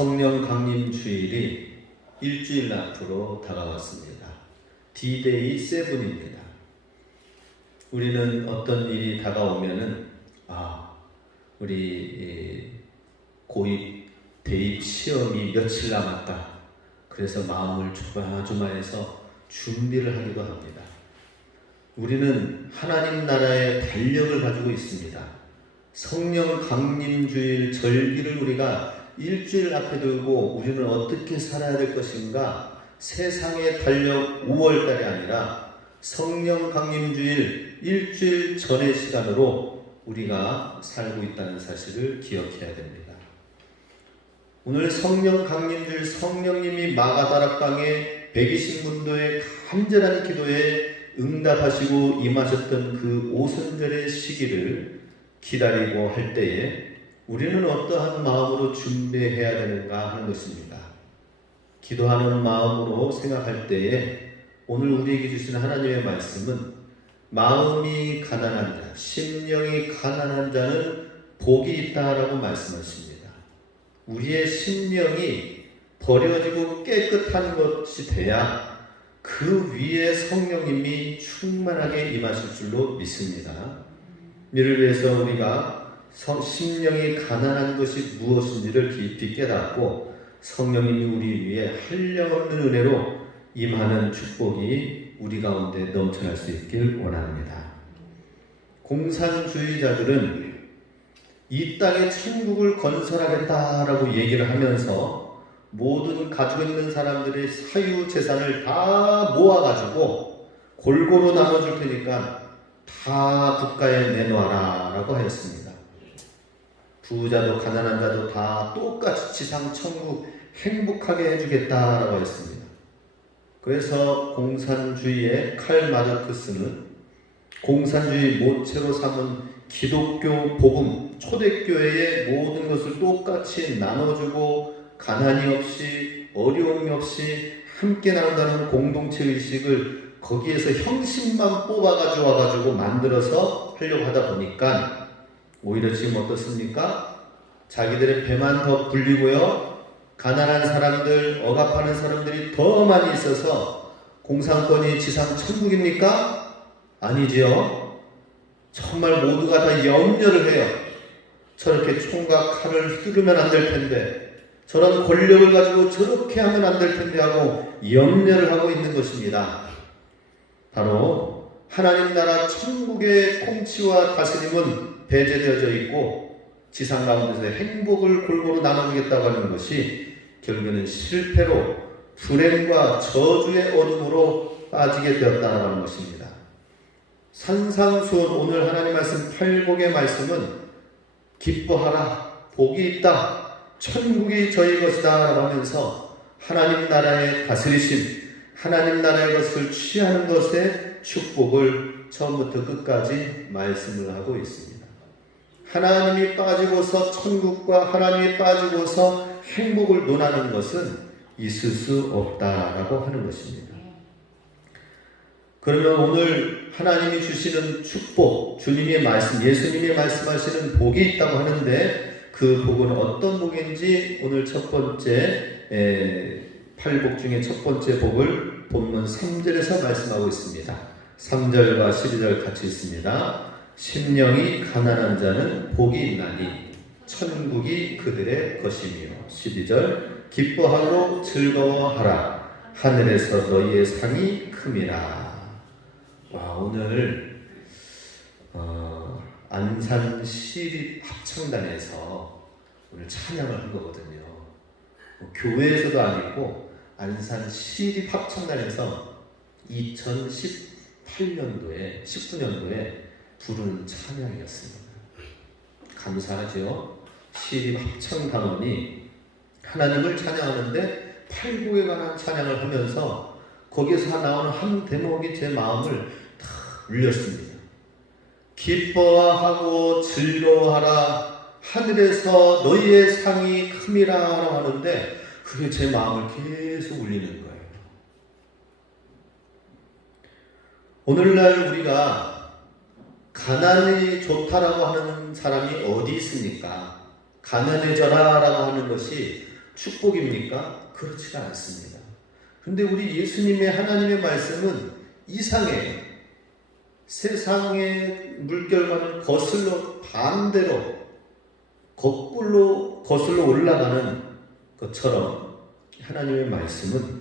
성령 강림 주일이 일주일 앞으로 다가왔습니다. D-Day 7입니다. 우리는 어떤 일이 다가오면은 우리 고입, 대입 시험이 며칠 남았다. 그래서 마음을 조마조마해서 준비를 하기도 합니다. 우리는 하나님 나라의 달력을 가지고 있습니다. 성령 강림주일 절기를 우리가 일주일 앞에 두고 우리는 어떻게 살아야 될 것인가, 세상의 달력 5월달이 아니라 성령 강림주일 일주일 전의 시간으로 우리가 살고 있다는 사실을 기억해야 됩니다. 오늘 성령 강림주일 성령님이 마가다락방에 120문도의 간절한 기도에 응답하시고 임하셨던 그 오순절의 시기를 기다리고 할 때에 우리는 어떠한 마음으로 준비해야 되는가 하는 것입니다. 기도하는 마음으로 생각할 때에 오늘 우리에게 주신 하나님의 말씀은 마음이 가난한 자, 심령이 가난한 자는 복이 있다라고 말씀하십니다. 우리의 심령이 버려지고 깨끗한 것이 돼야 그 위에 성령님이 충만하게 임하실 줄로 믿습니다. 이를 위해서 우리가 심령이 가난한 것이 무엇인지를 깊이 깨닫고 성령님이 우리 위에 한량없는 은혜로 임하는 축복이 우리 가운데 넘쳐날 수 있길 원합니다. 공산주의자들은 이 땅에 천국을 건설하겠다라고 얘기를 하면서 모든 가지고 있는 사람들의 사유재산을 다 모아가지고 골고루 나눠줄 테니까 다 국가에 내놓아라 라고 하였습니다. 부자도 가난한 자도 다 똑같이 지상 천국 행복하게 해주겠다라고 했습니다. 그래서 공산주의의 칼 마르크스는 공산주의 모체로 삼은 기독교 복음 초대교회의 모든 것을 똑같이 나눠주고 가난이 없이 어려움이 없이 함께 나눈다는 공동체 의식을 거기에서 형식만 뽑아가지고 와가지고 만들어서 하려고 하다 보니까 오히려 지금 어떻습니까? 자기들의 배만 더 불리고요. 가난한 사람들, 억압하는 사람들이 더 많이 있어서 공산권이 지상 천국입니까? 아니지요. 정말 모두가 다 염려를 해요. 저렇게 총과 칼을 휘두르면 안 될 텐데, 저런 권력을 가지고 저렇게 하면 안 될 텐데 하고 염려를 하고 있는 것입니다. 바로 하나님 나라 천국의 통치와 다스림은 배제되어져 있고 지상 가운데서 행복을 골고루 나눠주겠다고 하는 것이 결국에는 실패로 불행과 저주의 어둠으로 빠지게 되었다는 것입니다. 산상수훈 오늘 하나님 말씀 팔복의 말씀은 기뻐하라, 복이 있다, 천국이 저희 것이다 라고 하면서 하나님 나라의 다스리심, 하나님 나라의 것을 취하는 것의 축복을 처음부터 끝까지 말씀을 하고 있습니다. 하나님이 빠지고서 천국과 하나님이 빠지고서 행복을 논하는 것은 있을 수 없다라고 하는 것입니다. 그러면 오늘 하나님이 주시는 축복, 주님의 말씀, 예수님이 말씀하시는 복이 있다고 하는데 그 복은 어떤 복인지 오늘 첫 번째 팔복 중에 첫 번째 복을 본문 3절에서 말씀하고 있습니다. 3절과 12절 같이 있습니다. 심령이 가난한 자는 복이 있나니 천국이 그들의 것이며 12절 기뻐하고 즐거워하라 하늘에서 너희의 상이 큼이라. 와, 오늘 안산 시립 합창단에서 오늘 찬양을 한 거거든요. 교회에서도 아니고 안산 시립 합창단에서 2018년도에 19년도에 부르는 찬양이었습니다. 감사하죠. 시립 합창단원이 하나님을 찬양하는데 팔복에 관한 찬양을 하면서 거기에서 나오는 한 대목이 제 마음을 다 울렸습니다. 기뻐하고 즐거워하라 하늘에서 너희의 상이 큼이라 라고 하는데 그게 제 마음을 계속 울리는 거예요. 오늘날 우리가 가난이 좋다라고 하는 사람이 어디 있습니까? 가난해져라 라고 하는 것이 축복입니까? 그렇지가 않습니다. 그런데 우리 예수님의 하나님의 말씀은 이상해요. 세상의 물결과는 거슬러 반대로 거꾸로 거슬러 올라가는 것처럼 하나님의 말씀은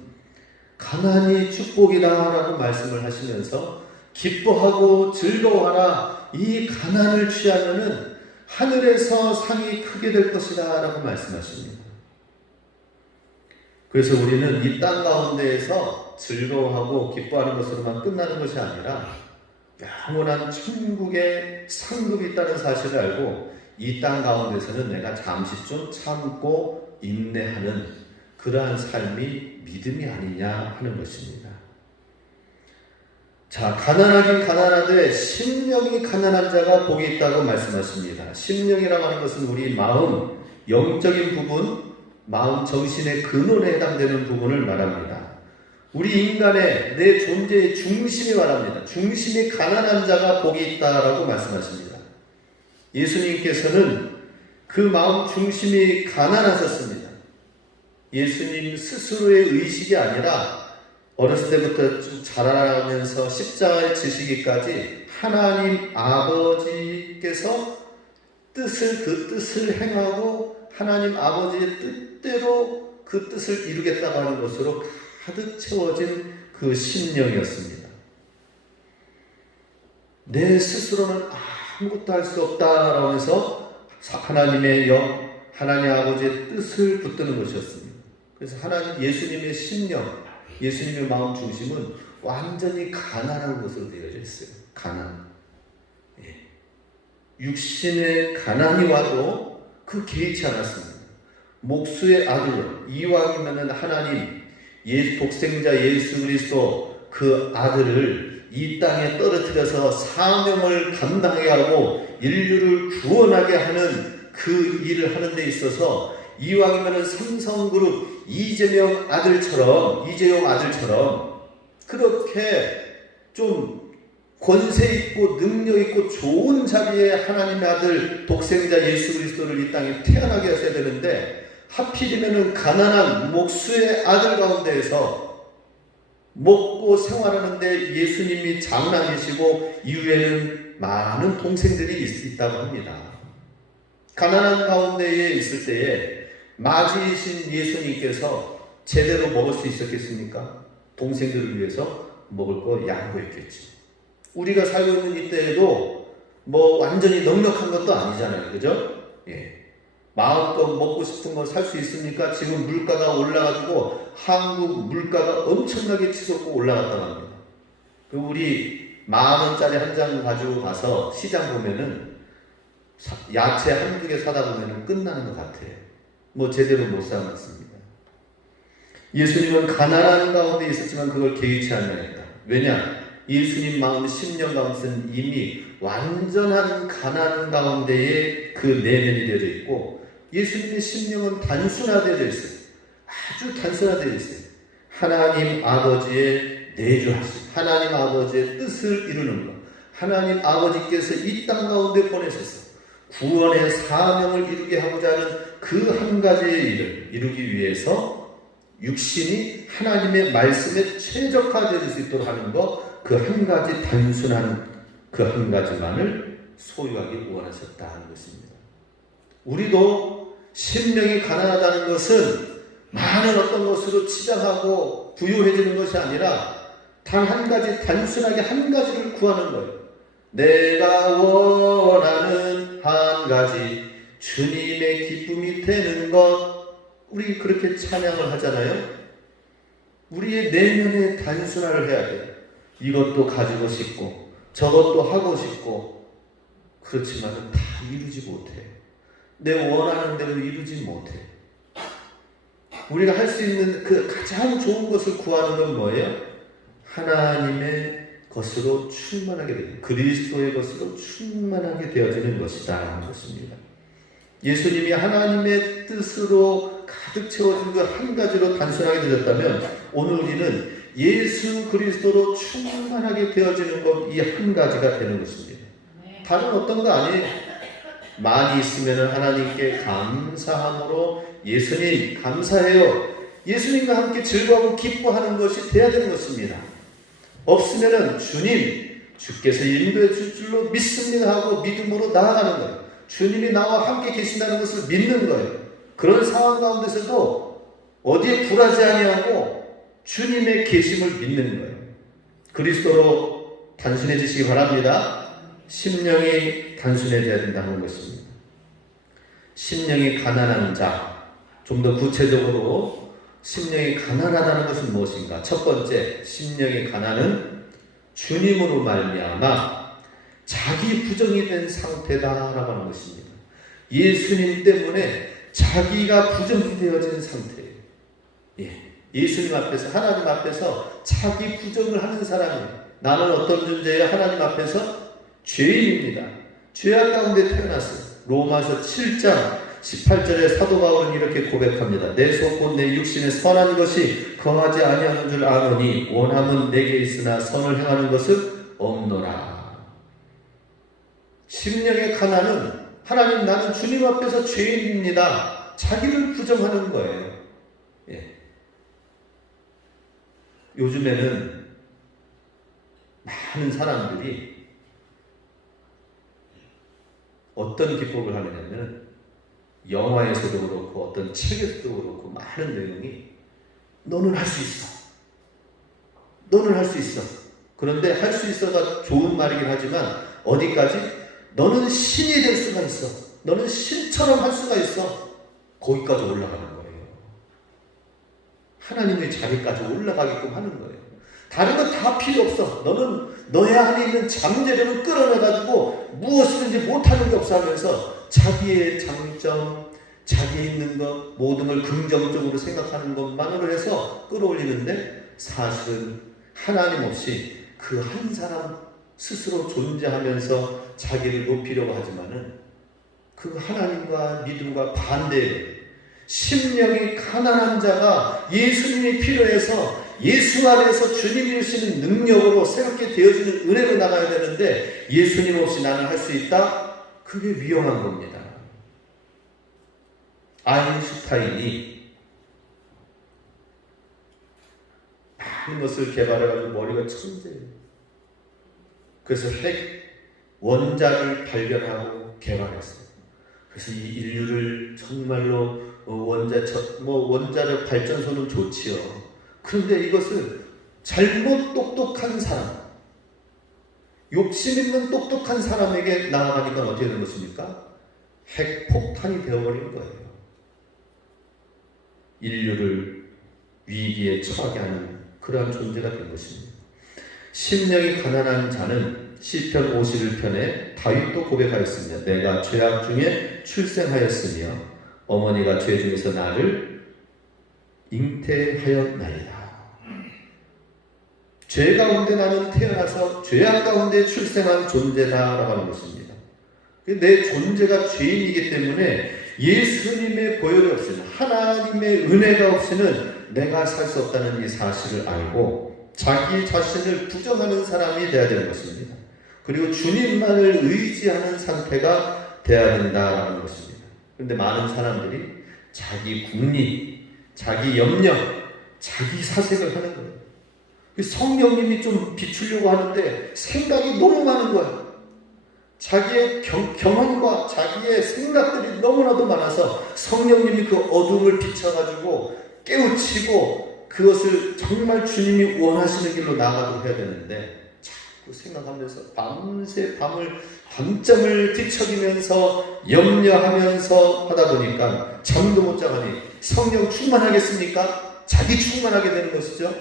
가난이 축복이다라고 말씀을 하시면서 기뻐하고 즐거워하라, 이 가난을 취하면은 하늘에서 상이 크게 될 것이다 라고 말씀하십니다. 그래서 우리는 이 땅 가운데에서 즐거워하고 기뻐하는 것으로만 끝나는 것이 아니라 영원한 천국의 상급이 있다는 사실을 알고 이 땅 가운데서는 내가 잠시 좀 참고 인내하는 그러한 삶이 믿음이 아니냐 하는 것입니다. 자, 가난하긴 가난하되 심령이 가난한 자가 복이 있다고 말씀하십니다. 심령이라고 하는 것은 우리 마음, 영적인 부분, 마음 정신의 근원에 해당되는 부분을 말합니다. 우리 인간의 내 존재의 중심이 말합니다. 중심이 가난한 자가 복이 있다라고 말씀하십니다. 예수님께서는 그 마음 중심이 가난하셨습니다. 예수님 스스로의 의식이 아니라 어렸을 때부터 쭉 자라나면서 십자가에 지시기까지 하나님 아버지께서 그 뜻을 행하고 하나님 아버지의 뜻대로 그 뜻을 이루겠다고 하는 것으로 가득 채워진 그 심령이었습니다. 내 스스로는 아무것도 할 수 없다라고 해서 하나님의 하나님 아버지의 뜻을 붙드는 것이었습니다. 그래서 예수님의 심령, 예수님의 마음 중심은 완전히 가난한 것으로 되어져 있어요. 가난. 육신의 가난이 와도 그 개의치 않았습니다. 목수의 아들로 이왕이면 하나님 독생자 예수 그리스도 그 아들을 이 땅에 떨어뜨려서 사명을 감당하게 하고 인류를 구원하게 하는 그 일을 하는 데 있어서 이왕이면 삼성그룹 이재용 아들처럼 그렇게 좀 권세 있고 능력 있고 좋은 자리에 하나님의 아들 독생자 예수 그리스도를 이 땅에 태어나게 하셔야 되는데 하필이면 가난한 목수의 아들 가운데에서 먹고 생활하는데 예수님이 장남이시고 이후에는 많은 동생들이 있다고 합니다. 가난한 가운데에 있을 때에 맞이이신 예수님께서 제대로 먹을 수 있었겠습니까? 동생들을 위해서 먹을 거 양보했겠지. 우리가 살고 있는 이때에도 완전히 넉넉한 것도 아니잖아요. 그죠? 마음껏 먹고 싶은 거 살 수 있습니까? 지금 물가가 올라가지고 한국 물가가 엄청나게 치솟고 올라갔다고 합니다. 우리 10,000원짜리 한 장 가지고 가서 시장 보면은 야채 한두 개 사다 보면은 끝나는 것 같아요. 제대로 못 사먹습니다. 예수님은 가난한 가운데 있었지만 그걸 개의치 않았다. 왜냐? 예수님 마음 심령 가운데는 이미 완전한 가난 가운데에 그 내면이 되어 있고 예수님의 심령은 단순화되어 있어요. 아주 단순화되어 있어요. 하나님 아버지의 내주하심, 하나님 아버지의 뜻을 이루는 것, 하나님 아버지께서 이 땅 가운데 보내셔서 구원의 사명을 이루게 하고자 하는 그 한 가지의 일을 이루기 위해서 육신이 하나님의 말씀에 최적화될 수 있도록 하는 것, 그 한 가지 단순한 그 한 가지만을 소유하기 원하셨다는 것입니다. 우리도 심령이 가난하다는 것은 많은 어떤 것으로 치장하고 부유해지는 것이 아니라 단 한 가지, 단순하게 한 가지를 구하는 거예요. 내가 원하는 한 가지, 주님의 기쁨이 되는 것. 우리 그렇게 찬양을 하잖아요. 우리의 내면에 단순화를 해야 돼요. 이것도 가지고 싶고 저것도 하고 싶고 그렇지만 다 이루지 못해. 내 원하는 대로 이루지 못해. 우리가 할 수 있는 그 가장 좋은 것을 구하는 건 뭐예요? 하나님의 것으로 충만하게 되는, 그리스도의 것으로 충만하게 되어지는 것이다 하는 것입니다. 예수님이 하나님의 뜻으로 가득 채워진 그 한 가지로 단순하게 되었다면 오늘 우리는 예수 그리스도로 충만하게 되어지는 것, 이 한 가지가 되는 것입니다. 다른 어떤 거 아니에요. 많이 있으면 하나님께 감사함으로 예수님 감사해요. 예수님과 함께 즐거워하고 기뻐하는 것이 돼야 되는 것입니다. 없으면 주님 주께서 인도해 줄 줄로 믿습니다 하고 믿음으로 나아가는 거예요. 주님이 나와 함께 계신다는 것을 믿는 거예요. 그런 상황 가운데서도 어디에 굴하지 아니하고 주님의 계심을 믿는 거예요. 그리스도로 단순해지시기 바랍니다. 심령이 단순해져야 된다는 것입니다. 심령이 가난한 자, 좀 더 구체적으로 심령이 가난하다는 것은 무엇인가? 첫 번째, 심령의 가난은 주님으로 말미암아 자기 부정이 된 상태다라고 하는 것입니다. 예수님 때문에 자기가 부정이 되어진 상태예요. 예수님 앞에서, 하나님 앞에서 자기 부정을 하는 사람이에요. 나는 어떤 존재예요? 하나님 앞에서 죄인입니다. 죄악 가운데 태어났어요. 로마서 7장 18절에 사도 바울은 이렇게 고백합니다. 내 속 곧 내 육신에 선한 것이 거하지 아니하는 줄 아노니 원함은 내게 있으나 선을 행하는 것은 없노라. 심령의 가난은 하나님 나는 주님 앞에서 죄인입니다. 자기를 부정하는 거예요. 요즘에는 많은 사람들이 어떤 기법을 하느냐면 영화에서도 그렇고 어떤 책에서도 그렇고 많은 내용이 너는 할 수 있어. 너는 할 수 있어. 그런데 할 수 있어가 좋은 말이긴 하지만 어디까지? 너는 신이 될 수가 있어. 너는 신처럼 할 수가 있어. 거기까지 올라가는 거예요. 하나님의 자리까지 올라가게끔 하는 거예요. 다른 건 다 필요 없어. 너는 너의 안에 있는 잠재력을 끌어내가지고 무엇이든지 못하는 게 없어 하면서 자기의 장점, 자기에 있는 것, 모든 걸 긍정적으로 생각하는 것만으로 해서 끌어올리는데 사실은 하나님 없이 그 한 사람 스스로 존재하면서 자기를 높이려고 하지만은 그 하나님과 믿음과 반대예요. 심령이 가난한 자가 예수님이 필요해서 예수 안에서 주님이 주시는 능력으로 새롭게 되어지는 은혜로 나가야 되는데 예수님 없이 나는 할 수 있다? 그게 위험한 겁니다. 아인슈타인이 많은 것을 개발해가지고 머리가 천재예요. 그래서 핵 원자를 발견하고 개발했어요. 그래서 이 인류를 정말로 원자력 발전소는 좋지요. 그런데 이것을 잘못 똑똑한 사람, 욕심 있는 똑똑한 사람에게 나아가니까 어떻게 되는 것입니까? 핵폭탄이 되어버린 거예요. 인류를 위기에 처하게 하는 그러한 존재가 된 것입니다. 심령이 가난한 자는 시편 51편에 다윗도 고백하였습니다. 내가 죄악 중에 출생하였으며 어머니가 죄 중에서 나를 잉태하였나이다. 죄 가운데 나는 태어나서 죄악 가운데 출생한 존재다라고 하는 것입니다. 내 존재가 죄인이기 때문에 예수님의 보혈이 없이는, 하나님의 은혜가 없이는 내가 살 수 없다는 이 사실을 알고 자기 자신을 부정하는 사람이 되어야 되는 것입니다. 그리고 주님만을 의지하는 상태가 되어야 된다는 것입니다. 그런데 많은 사람들이 자기 국리, 자기 염려, 자기 사색을 하는 거예요. 성령님이 좀 비추려고 하는데 생각이 너무 많은 거예요. 자기의 경험과 자기의 생각들이 너무나도 많아서 성령님이 그 어둠을 비춰가지고 깨우치고 그것을 정말 주님이 원하시는 길로 나아가도록 해야 되는데 자꾸 생각하면서 밤새 밤잠을 뒤척이면서 염려하면서 하다 보니까 잠도 못 자가니 성령 충만하겠습니까? 자기 충만하게 되는 것이죠.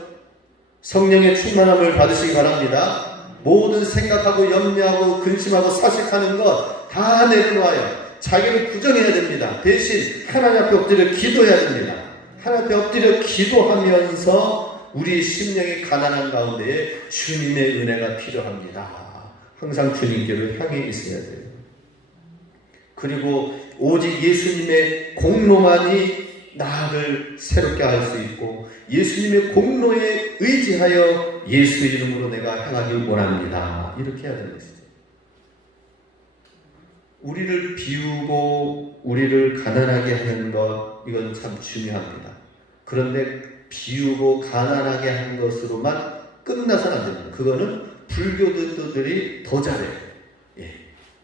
성령의 충만함을 받으시기 바랍니다. 모든 생각하고 염려하고 근심하고 사색하는 것 다 내려놓아요. 자기를 부정해야 됩니다. 대신 하나님 앞에 엎드려 기도해야 됩니다. 하나님 앞에 엎드려 기도하면서 우리 심령이 가난한 가운데에 주님의 은혜가 필요합니다. 항상 주님께로 향해 있어야 돼요. 그리고 오직 예수님의 공로만이 나를 새롭게 할 수 있고 예수님의 공로에 의지하여 예수 이름으로 내가 행하길 원합니다. 이렇게 해야 되는 것이죠. 우리를 비우고 우리를 가난하게 하는 것, 이건 참 중요합니다. 그런데 비우고 가난하게 하는 것으로만 끝나서는 안 됩니다. 그거는 불교도들이 더 잘해요. 예.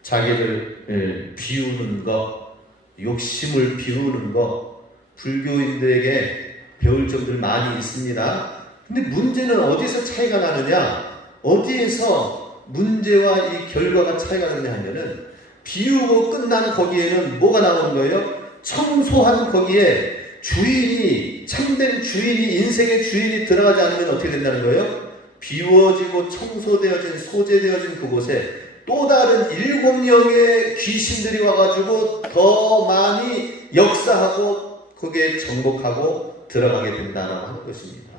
자기를 비우는 것, 욕심을 비우는 것, 불교인들에게 배울 점들 많이 있습니다. 근데 문제는 어디서 차이가 나느냐? 어디에서 문제와 이 결과가 차이가 나느냐 하면은, 비우고 끝난 거기에는 뭐가 나오는 거예요? 청소한 거기에 주인이, 참된 주인이, 인생의 주인이 들어가지 않으면 어떻게 된다는 거예요? 비워지고 청소되어진, 소재되어진 그곳에 또 다른 7명의 귀신들이 와가지고 더 많이 역사하고 거기에 정복하고 들어가게 된다라고 하는 것입니다.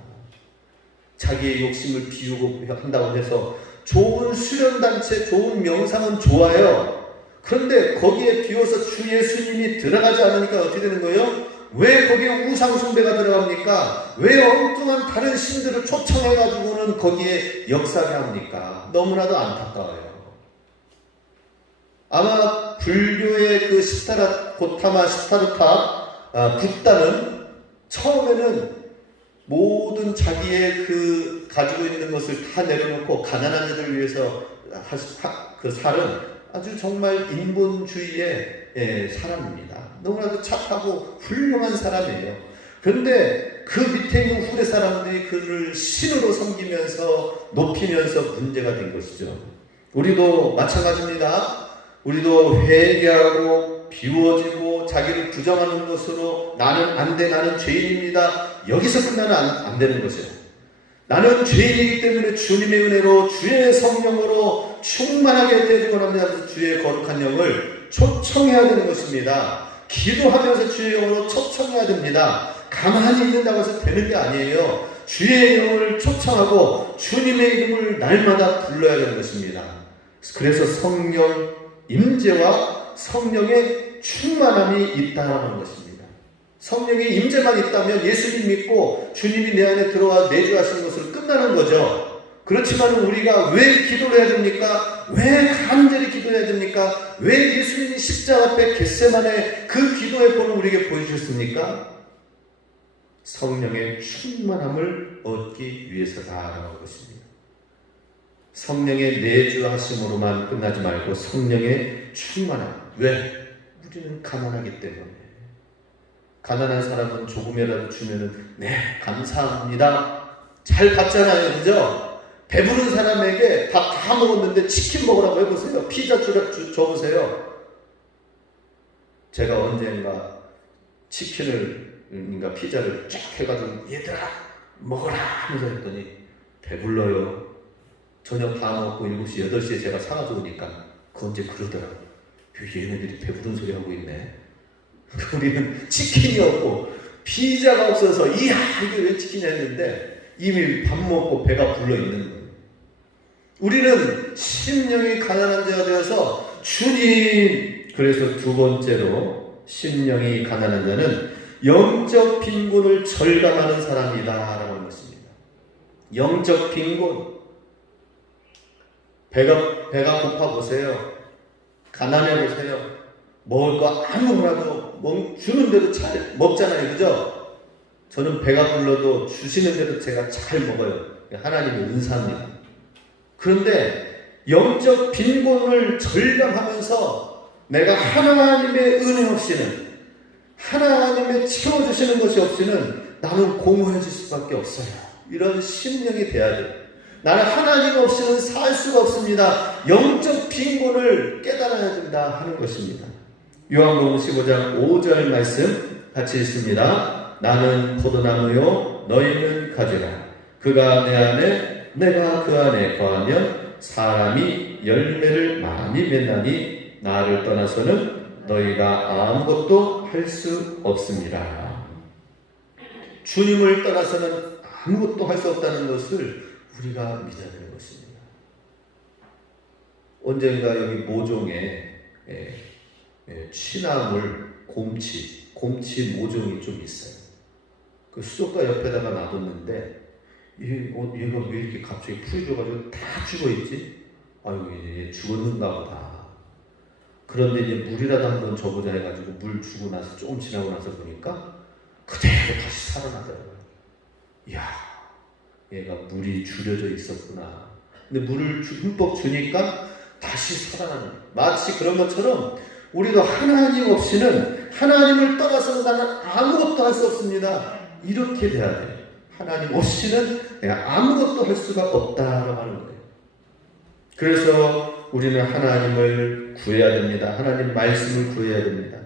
자기의 욕심을 비우고 한다고 해서 좋은 수련단체, 좋은 명상은 좋아요. 그런데 거기에 비워서 주 예수님이 들어가지 않으니까 어떻게 되는 거예요? 왜 거기에 우상숭배가 들어갑니까? 왜 엉뚱한 다른 신들을 초청해가지고는 거기에 역사를 합니까? 너무나도 안타까워요. 아마 불교의 그 고타마 시타르타 북단은 처음에는 모든 자기의 그 가지고 있는 것을 다 내려놓고 가난한 이들을 위해서 그 살은 아주 정말 인본주의의 사람입니다. 너무나도 착하고 훌륭한 사람이에요. 그런데 그 밑에 있는 후대 사람들이 그를 신으로 섬기면서 높이면서 문제가 된 것이죠. 우리도 마찬가지입니다. 우리도 회개하고 비워지고 자기를 부정하는 것으로 나는 안 돼, 나는 죄인입니다. 여기서 끝나면 안 되는 것이에요. 나는 죄인이기 때문에 주님의 은혜로 주의 성령으로 충만하게 되고 나면 주의 거룩한 영을 초청해야 되는 것입니다. 기도하면서 주의 영으로 초청해야 됩니다. 가만히 있는다고 해서 되는 게 아니에요. 주의 영을 초청하고 주님의 이름을 날마다 불러야 되는 것입니다. 그래서 성령 임재와 성령의 충만함이 있다는 것입니다. 성령의 임재만 있다면 예수님 믿고 주님이 내 안에 들어와 내주하시는 것으로 끝나는 거죠. 그렇지만 우리가 왜 기도를 해야 됩니까? 왜 간절히 기도해야 됩니까? 왜 예수님이 십자가 앞에 겟세마네 그 기도의 본을 우리에게 보여주셨습니까? 성령의 충만함을 얻기 위해서다라는 것입니다. 성령의 내주하심으로만 끝나지 말고 성령의 충만함. 왜? 우리는 가난하기 때문에. 가난한 사람은 조금이라도 주면은 네 감사합니다 잘 받잖아요. 그죠? 배부른 사람에게 밥 다 먹었는데 치킨 먹으라고 해보세요. 피자 줘보세요. 제가 언젠가 치킨을 피자를 쫙 해가지고 얘들아 먹어라 하면서 했더니 배불러요. 저녁 다 먹고 7시 8시에 제가 사가지고 오니까 그 언제 그러더라고요. 얘네들이 배부른 소리 하고 있네. 우리는 치킨이 없고 피자가 없어서 이야 이게 왜 치킨이냐 했는데 이미 밥 먹고 배가 불러 있는 거예요. 우리는 심령이 가난한 자가 되어서 주님, 그래서 두 번째로 심령이 가난한 자는 영적 빈곤을 절감하는 사람이다 라고 하는 것입니다. 영적 빈곤. 배가 고파 보세요. 가난해 보세요. 먹을 거 아무거나도 주는 대로 잘 먹잖아요. 그죠? 저는 배가 불러도 주시는 대로 제가 잘 먹어요. 하나님의 은사입니다. 그런데 영적 빈곤을 절감하면서 내가 하나님의 은혜 없이는, 하나님의 채워주시는 것이 없이는 나는 공허해질 수밖에 없어요. 이런 심령이 돼야 돼요. 나는 하나님 없이는 살 수가 없습니다. 영적 빈곤을 깨달아야 된다 하는 것입니다. 요한복음 15장 5절 말씀 같이 읽습니다. 나는 포도나무요 너희는 가지라. 그가 내 안에 내가 그 안에 거하면 사람이 열매를 많이 맺나니 나를 떠나서는 너희가 아무것도 할 수 없습니다. 주님을 떠나서는 아무것도 할 수 없다는 것을 우리가 믿어야 되는 것입니다. 언젠가 여기 모종에 취나물, 곰치 모종이 좀 있어요. 그 수족관 옆에다가 놔뒀는데 얘가 왜 이렇게 갑자기 풀이 져가지고 다 죽어있지? 아유 얘 죽었는가 보다. 그런데 이제 물이라도 한번 줘보자 해가지고 물 주고 나서 조금 지나고 나서 보니까 그대로 다시 살아나더라고요. 이야, 얘가 물이 줄여져 있었구나. 근데 물을 흠뻑 주니까 다시 살아나는, 마치 그런 것처럼 우리도 하나님 없이는, 하나님을 떠나서 나는 아무것도 할 수 없습니다, 이렇게 돼야 돼요. 하나님 없이는 내가 아무것도 할 수가 없다라고 하는 거예요. 그래서 우리는 하나님을 구해야 됩니다. 하나님 말씀을 구해야 됩니다.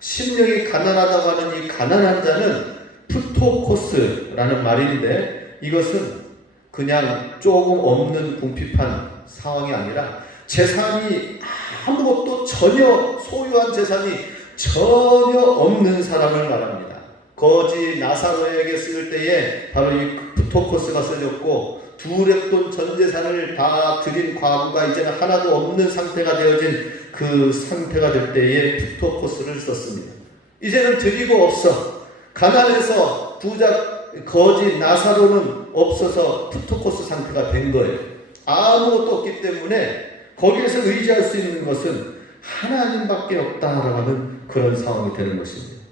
심령이 가난하다고 하는 이 가난한 자는 프토코스라는 말인데, 이것은 그냥 조금 없는 궁핍한 상황이 아니라 재산이 아무것도 전혀, 소유한 재산이 전혀 없는 사람을 말합니다. 거지 나사로에게 쓸 때에 바로 이 프토코스가 쓰였고, 두렙돈 전 재산을 다 드린 과부가 이제는 하나도 없는 상태가 되어진 그 상태가 될 때에 프토코스를 썼습니다. 이제는 드리고 없어. 가난해서 부자 거지 나사로는 없어서 프토코스 상태가 된 거예요. 아무것도 없기 때문에 거기에서 의지할 수 있는 것은 하나님밖에 없다라고 하는 그런 상황이 되는 것입니다.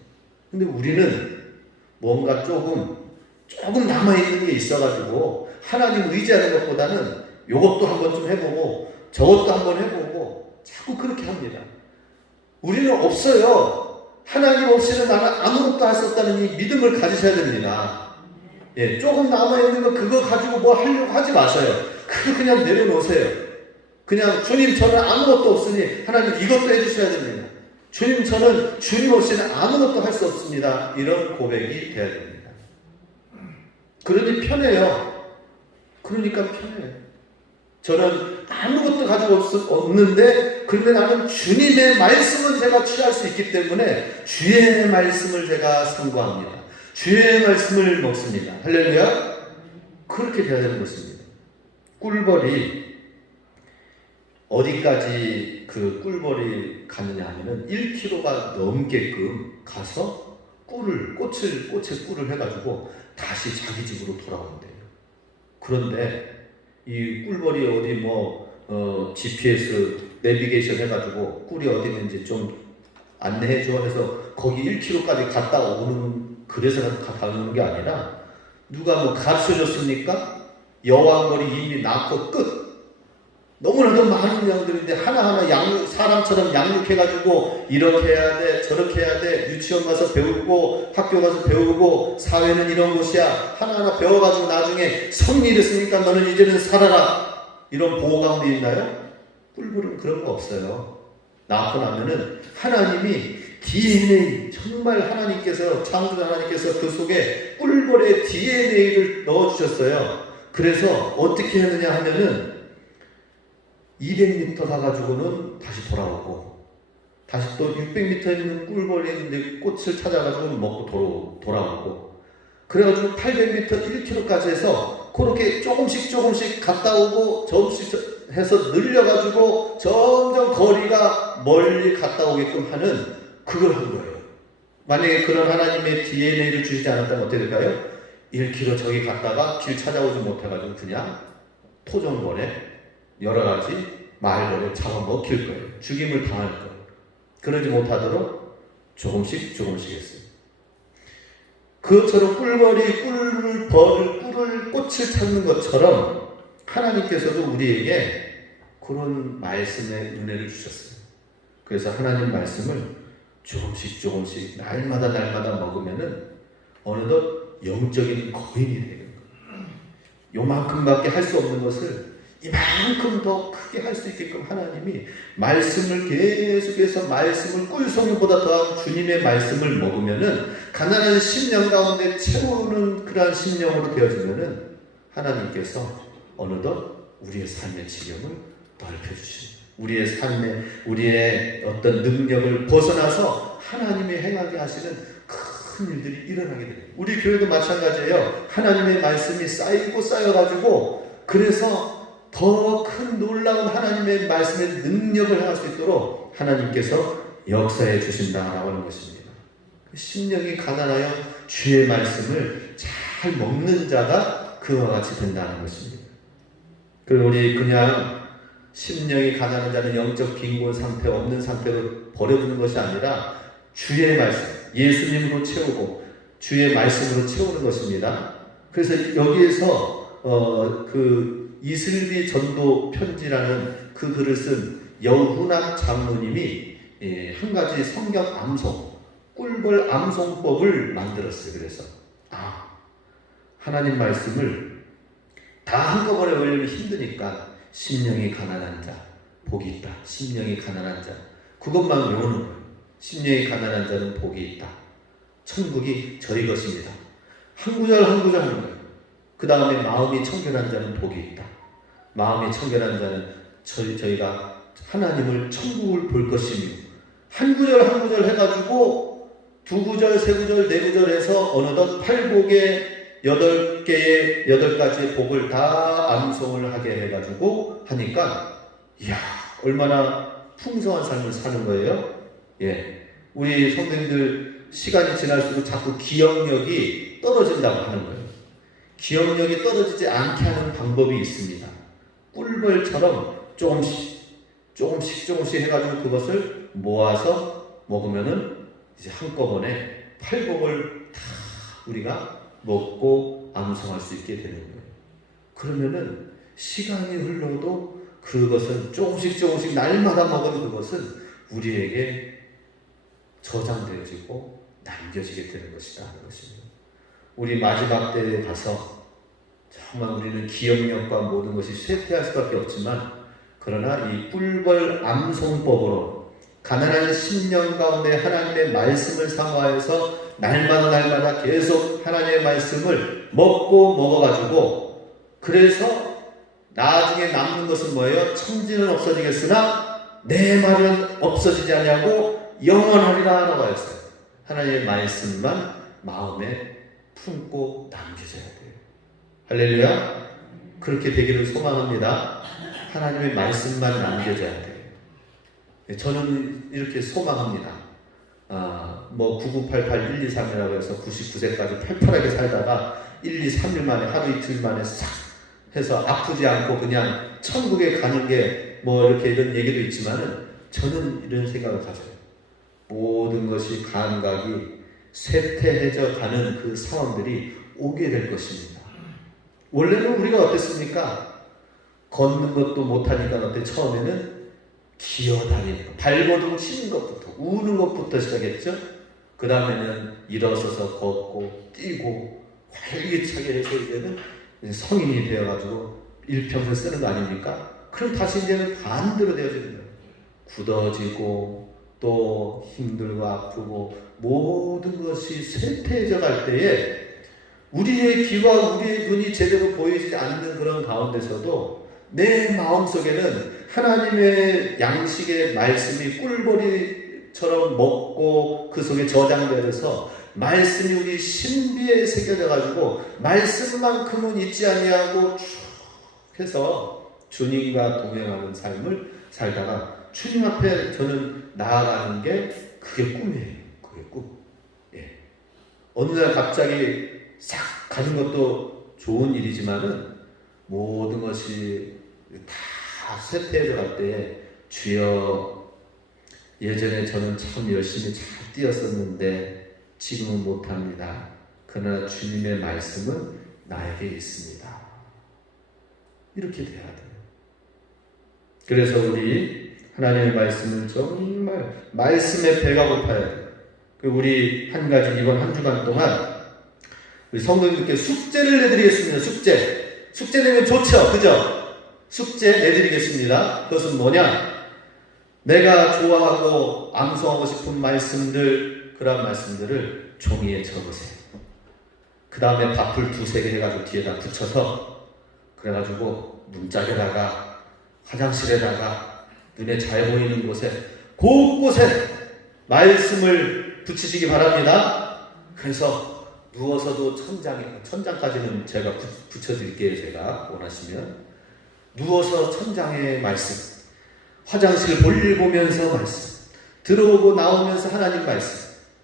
근데 우리는 뭔가 조금 남아있는 게 있어가지고 하나님 의지하는 것보다는 이것도 한번 좀 해보고 저것도 한번 해보고 자꾸 그렇게 합니다. 우리는 없어요. 하나님 없이는 나는 아무것도 할 수 없다는 이 믿음을 가지셔야 됩니다. 예, 조금 남아있는 거 그거 가지고 뭐 하려고 하지 마세요. 그거 그냥 내려놓으세요. 그냥 주님 저는 아무것도 없으니 하나님 이것도 해주셔야 됩니다. 주님 저는 주님 없이는 아무것도 할 수 없습니다. 이런 고백이 돼야 됩니다. 그러니 편해요. 그러니까 편해요. 저는 아무것도 가지고 없는데 그런데 나는 주님의 말씀은 제가 취할 수 있기 때문에 주의 말씀을 제가 선고합니다. 주의 말씀을 먹습니다. 할렐루야. 그렇게 돼야 되는 것입니다. 꿀벌이 어디까지 그 꿀벌이 가느냐 하면은 1km가 넘게끔 가서 꽃에 꿀을 해가지고 다시 자기 집으로 돌아온대요. 그런데 이 꿀벌이 어디 GPS 내비게이션 해가지고 꿀이 어디 있는지 좀 안내해줘 해서 거기 1km까지 갔다 오는, 그래서 가는 게 아니라 누가 가르쳐줬습니까? 여왕벌이 이미 낳고 끝. 너무나도 많은 양들인데 하나하나 사람처럼 양육해가지고 이렇게 해야 돼, 저렇게 해야 돼, 유치원 가서 배우고 학교 가서 배우고 사회는 이런 곳이야, 하나하나 배워가지고 나중에 성인이 됐으니까 너는 이제는 살아라, 이런 보호 가운데 있나요? 꿀벌은 그런 거 없어요. 낳고 나면은 하나님이 DNA, 정말 하나님께서, 창조자 하나님께서 그 속에 꿀벌의 DNA를 넣어주셨어요. 그래서 어떻게 했느냐 하면은 200m 가가지고는 다시 돌아오고, 다시 또 600m 있는 꿀벌이 꽃을 찾아가지고 먹고 돌아오고, 그래가지고 800m, 1km까지 해서 그렇게 조금씩 갔다 오고, 조금씩 해서 늘려가지고 점점 거리가 멀리 갔다 오게끔 하는 그걸 한 거예요. 만약에 그런 하나님의 DNA를 주시지 않았다면 어떻게 될까요? 1km 저기 갔다가 길 찾아오지 못해가지고 그냥 토종벌에 여러 가지 말벌에 잡아먹힐 거예요. 죽임을 당할 거예요. 그러지 못하도록 조금씩 했어요. 그것처럼 꿀벌이 꽃을 찾는 것처럼 하나님께서도 우리에게 그런 말씀의 은혜를 주셨어요. 그래서 하나님 말씀을 조금씩 날마다 먹으면은 어느덧 영적인 거인이 되는 거예요. 요만큼밖에 할 수 없는 것을 이만큼 더 크게 할 수 있게끔 하나님이 말씀을 계속해서, 말씀을 꿀송이보다 더한 주님의 말씀을 먹으면은 가난한 심령 가운데 채우는 그러한 심령으로 되어지면은 하나님께서 어느덧 우리의 삶의 지경을 넓혀주십니다. 우리의 삶에, 우리의 어떤 능력을 벗어나서 하나님이 행하게 하시는 큰 일들이 일어나게 됩니다. 우리 교회도 마찬가지예요. 하나님의 말씀이 쌓여가지고, 그래서 더 큰 놀라운 하나님의 말씀의 능력을 행할 수 있도록 하나님께서 역사해 주신다라고 하는 것입니다. 심령이 가난하여 주의 말씀을 잘 먹는 자가 그와 같이 된다는 것입니다. 그리고 우리 그냥 심령이 가난한 자는 영적 빈곤 상태 없는 상태로 버려두는 것이 아니라 주의 말씀, 예수님으로 채우고 주의 말씀으로 채우는 것입니다. 그래서 여기에서 그 이슬비 전도 편지라는 그 글을 쓴 여훈학 장로님이 한 가지 성경 암송, 꿀벌 암송법을 만들었어요. 그래서 하나님 말씀을 다 한꺼번에 외우려면 힘드니까 심령이 가난한 자 복이 있다. 심령이 가난한 자 그것만 외우는 거예요. 심령이 가난한 자는 복이 있다. 천국이 저희 것입니다. 한 구절 한 구절 하는 거예요. 그 다음에 마음이 청결한 자는 복이 있다. 마음이 청결한 자는 저희가 하나님을 천국을 볼 것이며 한 구절 한 구절 해가지고 두 구절, 세 구절, 네 구절 해서 어느덧 팔복에 8가지의 복을 다 암송을 하게 해가지고 하니까 이야 얼마나 풍성한 삶을 사는 거예요. 예, 우리 성도님들 시간이 지날수록 자꾸 기억력이 떨어진다고 하는 거예요. 기억력이 떨어지지 않게 하는 방법이 있습니다. 꿀벌처럼 조금씩 해가지고 그것을 모아서 먹으면은 이제 한꺼번에 팔복을 다 우리가 먹고 암송할 수 있게 되는 거예요. 그러면은 시간이 흘러도 그것은 조금씩 날마다 먹은 그것은 우리에게 저장되어지고 남겨지게 되는 것이다 하는 것입니다. 우리 마지막 때에 가서 정말 우리는 기억력과 모든 것이 쇠퇴할 수밖에 없지만 그러나 이 꿀벌 암송법으로 가난한 심령 가운데 하나님의 말씀을 사모하여서 날마다 계속 하나님의 말씀을 먹어가지고 그래서 나중에 남는 것은 뭐예요? 천지는 없어지겠으나 내 말은 없어지지 아니하고 영원하리라 라고 하였어요. 하나님의 말씀만 마음에 품고 남겨져야 돼요. 할렐루야. 그렇게 되기를 소망합니다. 하나님의 말씀만 남겨져야 돼요. 저는 이렇게 소망합니다. 9988, 123이라고 해서 99세까지 팔팔하게 살다가 1, 2, 3일 만에 하루 이틀 만에 싹 해서 아프지 않고 그냥 천국에 가는 게 뭐 이렇게 이런 얘기도 있지만은 저는 이런 생각을 가져요. 모든 것이 감각이 쇠퇴해져 가는 그 상황들이 오게 될 것입니다. 원래는 우리가 어땠습니까? 걷는 것도 못하니까 어때? 처음에는 기어다니는 것, 발버둥 치는 것부터, 우는 것부터 시작했죠. 그 다음에는 일어서서 걷고 뛰고 활기차게 해서 이제는 성인이 되어가지고 일평생 쓰는 거 아닙니까? 그럼 다시 이제는 반대로 되어지는 거예요. 굳어지고 또 힘들고 아프고 모든 것이 쇠퇴해져 갈 때에 우리의 귀와 우리의 눈이 제대로 보이지 않는 그런 가운데서도 내 마음속에는 하나님의 양식의 말씀이 꿀벌이처럼 먹고 그 속에 저장되어서 말씀이 우리 신비에 새겨져 가지고 말씀만큼은 잊지 아니하고 쭉 해서 주님과 동행하는 삶을 살다가 주님 앞에 저는 나아가는 게 그게 꿈이에요. 그게 꿈. 예. 어느 날 갑자기 싹 가는 것도 좋은 일이지만은 모든 것이 다 쇠퇴해져 갈 때 주여 예전에 저는 참 열심히 잘 뛰었었는데 지금은 못합니다. 그러나 주님의 말씀은 나에게 있습니다. 이렇게 돼야 돼요. 그래서 우리 하나님의 말씀을 정말 말씀에 배가 고파야 돼요. 우리 한 가지 이번 한 주간 동안 우리 성도님들께 숙제를 내드리겠습니다. 숙제 내면 좋죠? 그죠? 숙제 내드리겠습니다. 그것은 뭐냐? 내가 좋아하고 암송하고 싶은 말씀들, 그런 말씀들을 종이에 적으세요. 그 다음에 밥풀 2-3개 해가지고 뒤에다 붙여서 그래가지고 문짝에다가 화장실에다가 눈에 잘 보이는 곳에 곳곳에 말씀을 붙이시기 바랍니다. 그래서 누워서도 천장까지는 제가 붙여드릴게요. 제가 원하시면 누워서 천장에 말씀, 화장실 볼일 보면서 말씀, 들어오고 나오면서 하나님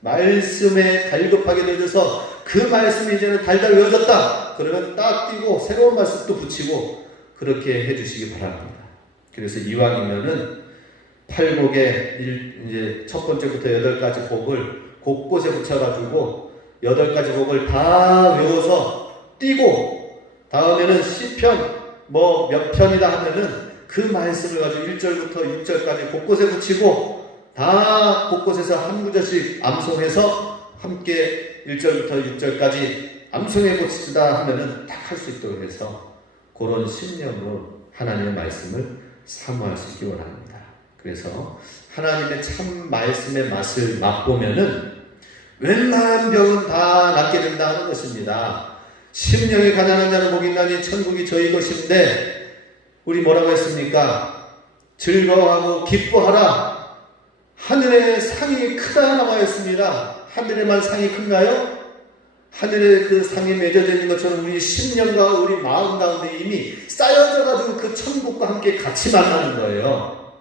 말씀에 갈급하게 되어서 그 말씀이 이제는 달달 외워졌다 그러면 딱 띄고 새로운 말씀 또 붙이고 그렇게 해주시기 바랍니다. 그래서 이왕이면은 팔복에 이제 첫 번째부터 8가지 복을 곳곳에 붙여가지고 8가지 복을 다 외워서 띄고 다음에는 시편 뭐 몇 편이다 하면은 그 말씀을 가지고 1절부터 6절까지 곳곳에 붙이고 다 곳곳에서 한 구절씩 암송해서 함께 1절부터 6절까지 암송해 봅시다 하면은 딱 할 수 있도록 해서 그런 신념으로 하나님의 말씀을 사모할 수 있기 원합니다. 그래서 하나님의 참 말씀의 맛을 맛보면은 웬만한 병은 다 낫게 된다 하는 것입니다. 심령이 가난한 자는 복이 있나니 천국이 저희 것인데 우리 뭐라고 했습니까? 즐거워하고 기뻐하라. 하늘의 상이 크다 나와 있습니다. 하늘에만 상이 큰가요? 하늘에 그 상이 맺어져 있는 것처럼 우리 심령과 우리 마음 가운데 이미 쌓여져가지고 그 천국과 함께 같이 만나는 거예요.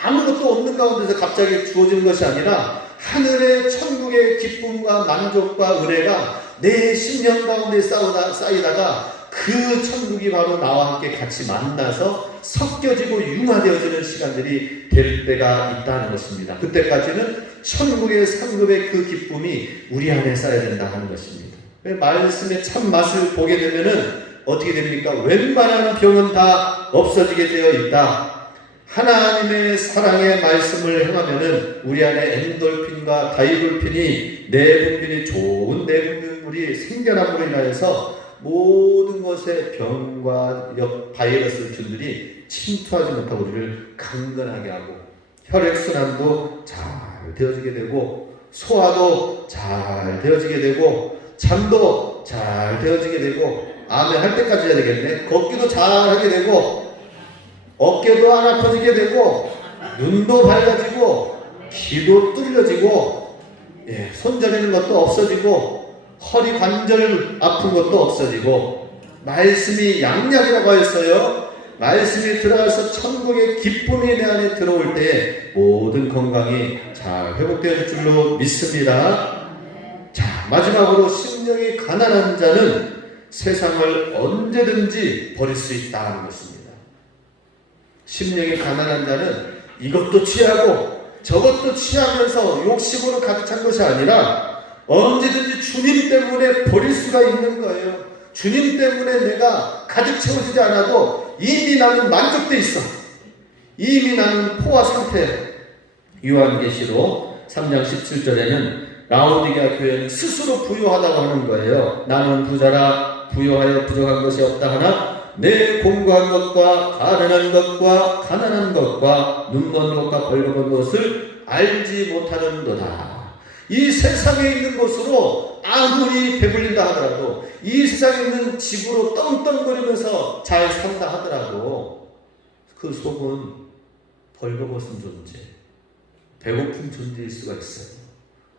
아무것도 없는 가운데서 갑자기 주어지는 것이 아니라 하늘의 천국의 기쁨과 만족과 은혜가 내 심령 가운데 쌓이다가 그 천국이 바로 나와 함께 같이 만나서 섞여지고 융화되어지는 시간들이 될 때가 있다는 것입니다. 그때까지는 천국의 상급의 그 기쁨이 우리 안에 쌓여야 된다 하는 것입니다. 말씀의 참 맛을 보게 되면은 어떻게 됩니까? 웬만한 병은 다 없어지게 되어 있다. 하나님의 사랑의 말씀을 행하면은 우리 안에 엔돌핀과 다이돌핀이 내분비이 좋은 내분비물이 생겨남으로 인하여서 모든 것에 병과 바이러스 균들이 침투하지 못하고 우리를 강건하게 하고 혈액순환도 잘 되어지게 되고 소화도 잘 되어지게 되고 잠도 잘 되어지게 되고 아멘 할 때까지 해야 되겠네. 걷기도 잘 하게 되고 어깨도 안 아파지게 되고 눈도 밝아지고 귀도 뚫려지고 손저리는 것도 없어지고 허리 관절 아픈 것도 없어지고 말씀이 양약이라고 하였어요. 말씀이 들어가서 천국의 기쁨이 내 안에 들어올 때 모든 건강이 잘 회복될 줄로 믿습니다. 자, 마지막으로 심령이 가난한 자는 세상을 언제든지 버릴 수 있다는 것입니다. 심령이 가난한 자는 이것도 취하고 저것도 취하면서 욕심으로 가득 찬 것이 아니라 언제든지 주님 때문에 버릴 수가 있는 거예요. 주님 때문에 내가 가득 채워지지 않아도 이미 나는 만족돼 있어. 이미 나는 포화 상태예요. 요한계시록 3장 17절에는 라오디게아 교회는 스스로 부유하다고 하는 거예요. 나는 부자라 부유하여 부족한 것이 없다 하나 내 공고한 것과 가난한 것과 눈먼 것과 벌거벗은 것을 알지 못하는도다. 이 세상에 있는 것으로 아무리 배불린다 하더라도 이 세상에 있는 집으로 떵떵거리면서 잘 산다 하더라도 그 속은 벌거벗은 존재, 배고픈 존재일 수가 있어요.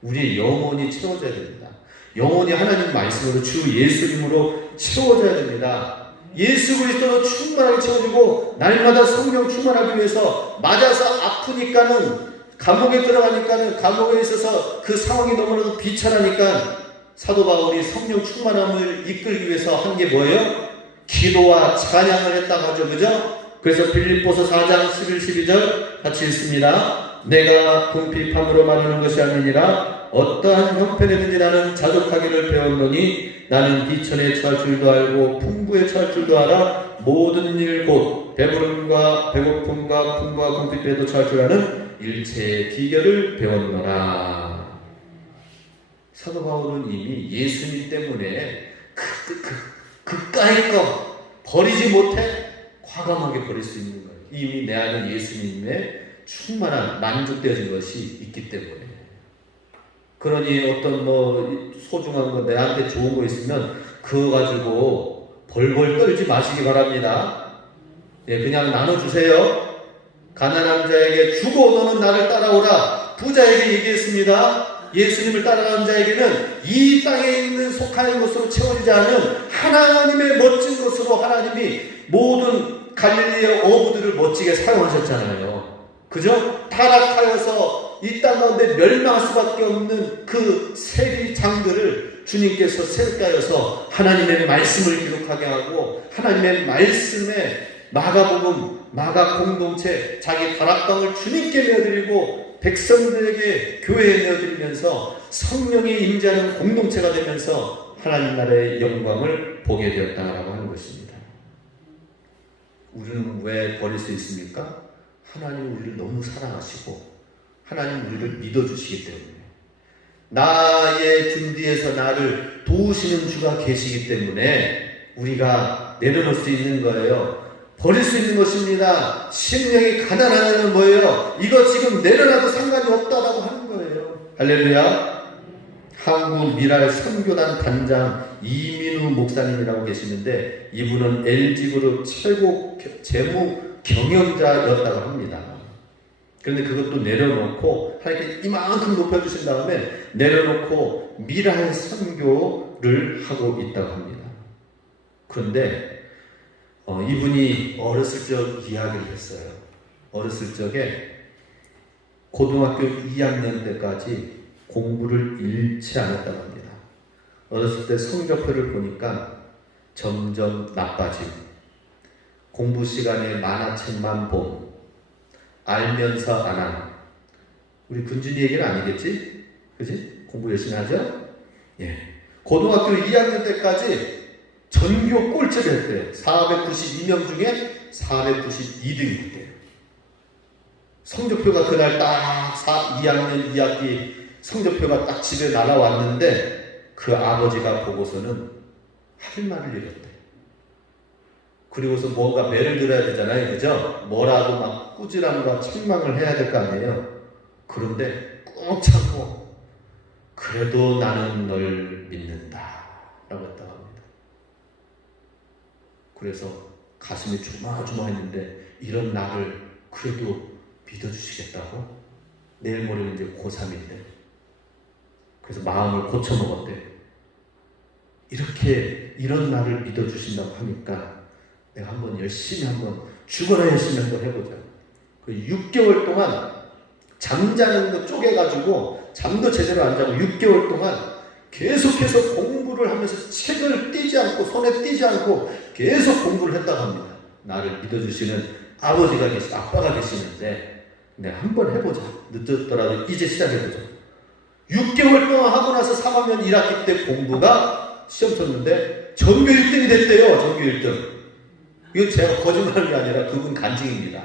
우리의 영혼이 채워져야 됩니다. 영혼이 하나님 말씀으로 주 예수님으로 채워져야 됩니다. 예수 그리스도로 충만하게 채워지고 날마다 성령 충만하기 위해서 맞아서 아프니까는 감옥에 들어가니까는 감옥에 있어서 그 상황이 너무나도 비천하니까 사도 바울이 성령 충만함을 이끌기 위해서 한 게 뭐예요? 기도와 찬양을 했다고 하죠. 그죠? 그래서 빌립보서 4장 11, 12절 같이 읽습니다. 내가 궁핍함으로 말하는 것이 아니니라 어떠한 형편에든지 나는 자족하기를 배웠노니 나는 비천에 처할 줄도 알고 풍부에 처할 줄도 알아 모든 일 곧 배부름과 배고픔과 풍부와 궁핍에도 처할 줄 아는 일체의 비결을 배웠노라. 사도 바울은 이미 예수님 때문에 그까이 거 버리지 못해 과감하게 버릴 수 있는 거예요. 이미 내 안에 예수님의 충만한 만족되어진 것이 있기 때문에. 그러니 어떤 소중한 거 내한테 좋은 거 있으면 그거 가지고 벌벌 떨지 마시기 바랍니다. 그냥 나눠주세요. 가난한 자에게 주고 너는 나를 따라오라. 부자에게 얘기했습니다. 예수님을 따라가는 자에게는 이 땅에 있는 속하는 것으로 채워지지 않은 하나님의 멋진 것으로 하나님이 모든 갈릴리의 어부들을 멋지게 사용하셨잖아요. 그죠? 타락하여서 이 땅 가운데 멸망할 수밖에 없는 그 세리장들을 주님께서 세우게 하여서 하나님의 말씀을 기록하게 하고 하나님의 말씀에 마가복음, 마가 공동체 자기 다락방을 주님께 내어드리고 백성들에게 교회에 내어드리면서 성령이 임재하는 공동체가 되면서 하나님 나라의 영광을 보게 되었다라고 하는 것입니다. 우리는 왜 버릴 수 있습니까? 하나님 우리를 너무 사랑하시고 하나님 우리를 믿어주시기 때문에, 나의 등 뒤에서 나를 도우시는 주가 계시기 때문에 우리가 내려놓을 수 있는 거예요. 버릴 수 있는 것입니다. 심령이 가난하다는 뭐예요? 이거 지금 내려놔도 상관이 없다라고 하는 거예요. 할렐루야. 한국 미랄 선교단 단장 이민우 목사님이라고 계시는데, 이분은 LG그룹 최고 재무 경영자였다고 합니다. 그런데 그것도 내려놓고 하나님께 이만큼 높여주신 다음에 내려놓고 미랄 선교를 하고 있다고 합니다. 그런데 이분이 어렸을 적 이야기를 했어요. 어렸을 적에 고등학교 2학년 때까지 공부를 잃지 않았다고 합니다. 어렸을 때 성적표를 보니까 점점 나빠지고, 공부 시간에 만화책만 봄, 알면서 안 함. 우리 군준이 얘기는 아니겠지? 그지? 공부 열심히 하죠? 예. 고등학교 2학년 때까지 전교 꼴찌를 했대요. 492명 중에 492등이 됐대요. 성적표가 그날 딱 2학년 2학기 성적표가 딱 집에 날아왔는데 그 아버지가 보고서는 할 말을 잃었대. 그리고서 뭔가 매를 들어야 되잖아요. 그죠? 뭐라도 막 꾸지람과 책망을 해야 될 거 아니에요. 그런데 꾹 참고 그래도 나는 널 믿는다 라고 했다고 합니다. 그래서 가슴이 조마조마했는데, 이런 나를 그래도 믿어주시겠다고? 내일 모레는 이제 고3인데. 그래서 마음을 고쳐먹었대. 이렇게 이런 나를 믿어주신다고 하니까 내가 한번 열심히 죽어라 열심히 한번 해보자. 그 6개월 동안 잠자는 거 쪼개가지고 잠도 제대로 안 자고 6개월 동안 계속해서 공부를 하면서 책을 띄지 않고 손에 띄지 않고 계속 공부를 했다고 합니다. 나를 믿어주시는 아빠가 계시는데 내가 한번 해보자. 늦었더라도 이제 시작해보자. 6개월 동안 하고 나서 3학년 1학기 때 공부가 시험 쳤는데 전교 1등이 됐대요. 전교 1등. 이거 제가 거짓말하는 게 아니라 그분 간증입니다.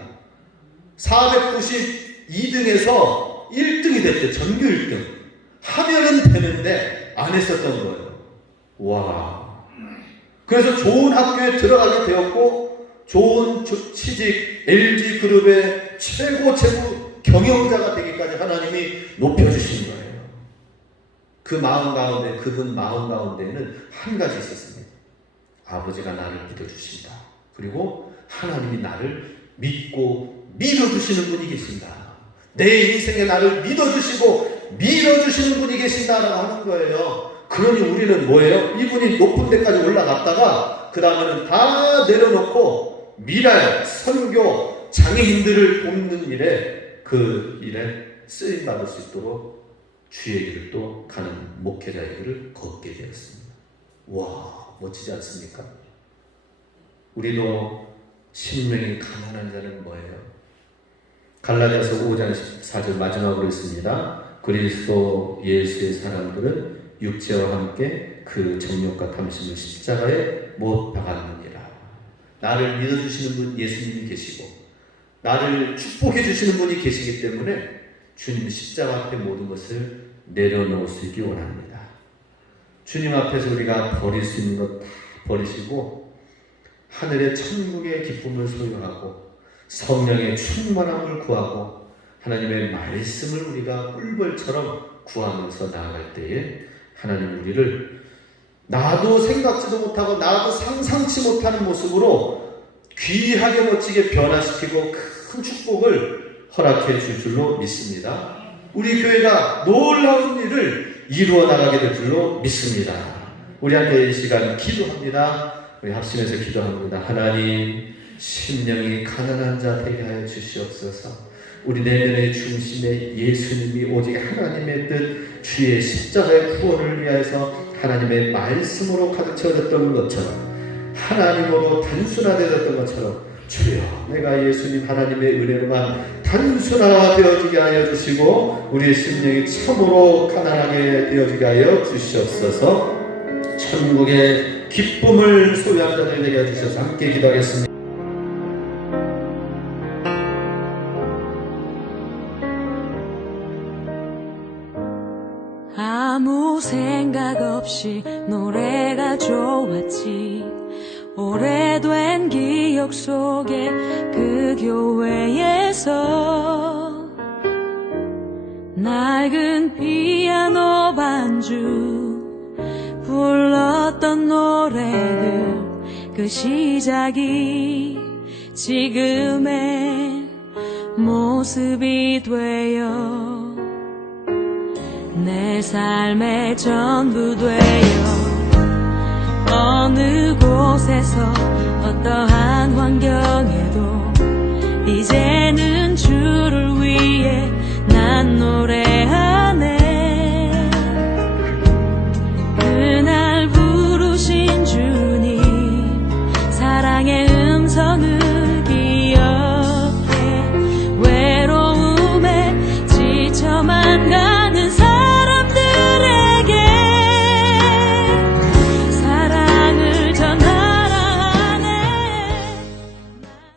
492등에서 1등이 됐대. 전교 1등. 하면은 되는데 안 했었던 거예요. 와. 그래서 좋은 학교에 들어가게 되었고, 좋은 취직, LG그룹의 최고 재무 경영자가 되기까지 하나님이 높여주신 거예요. 그 마음 가운데, 그분 마음 가운데는 한 가지 있었습니다. 아버지가 나를 믿어주신다. 그리고 하나님이 나를 믿고 밀어주시는 분이 계신다. 내 인생에 나를 믿어주시고 밀어주시는 분이 계신다라고 하는 거예요. 그러니 우리는 뭐예요? 이분이 높은 데까지 올라갔다가 그 다음에는 다 내려놓고 미랄, 선교, 장애인들을 돕는 일에, 그 일에 쓰임받을 수 있도록 주의 길을 또 가는 목회자의 길을 걷게 되었습니다. 와, 멋지지 않습니까? 우리도 심령이 가난한 자는 뭐예요? 갈라디아서 5장 14절 마지막으로 있습니다. 그리스도 예수의 사람들은 육체와 함께 그 정욕과 탐심을 십자가에 못 박았느니라. 나를 믿어주시는 분 예수님이 계시고 나를 축복해 주시는 분이 계시기 때문에 주님 십자가 앞에 모든 것을 내려놓을 수 있기 원합니다. 주님 앞에서 우리가 버릴 수 있는 것 다 버리시고 하늘의 천국의 기쁨을 소유하고 성령의 충만함을 구하고 하나님의 말씀을 우리가 꿀벌처럼 구하면서 나아갈 때에 하나님 우리를 나도 생각지도 못하고 나도 상상치 못하는 모습으로 귀하게 멋지게 변화시키고 큰 축복을 허락해 줄 줄로 믿습니다. 우리 교회가 놀라운 일을 이루어 나가게 될 줄로 믿습니다. 우리 함께 이 시간 기도합니다. 우리 합심해서 기도합니다. 하나님, 심령이 가난한 자 되게 하여 주시옵소서. 우리 내면의 중심에 예수님이 오직 하나님의 뜻, 주의 십자가의 구원을 위하여서 하나님의 말씀으로 가득 채워졌던 것처럼, 하나님으로 단순화되었던 것처럼 주여, 내가 예수님 하나님의 은혜로만 단순화되어지게 하여 주시고 우리의 심령이 참으로 가난하게 되어지게 하여 주시옵소서. 천국의 기쁨을 소유한 자들 되게 해주셔서 함께 기도하겠습니다. 아무 생각 없이 노래가 좋았지. 오래된 기억 속에 그 교회에서 낡은 피아노 반주 불렀던 노래들, 그 시작이 지금의 모습이 되어 내 삶의 전부 되어 어느 곳에서 어떠한 환경에도 이제는 주를 위해 난 노래하네. 그날 부르신 주님 사랑의 음성을 기억해 외로움에 지쳐만 가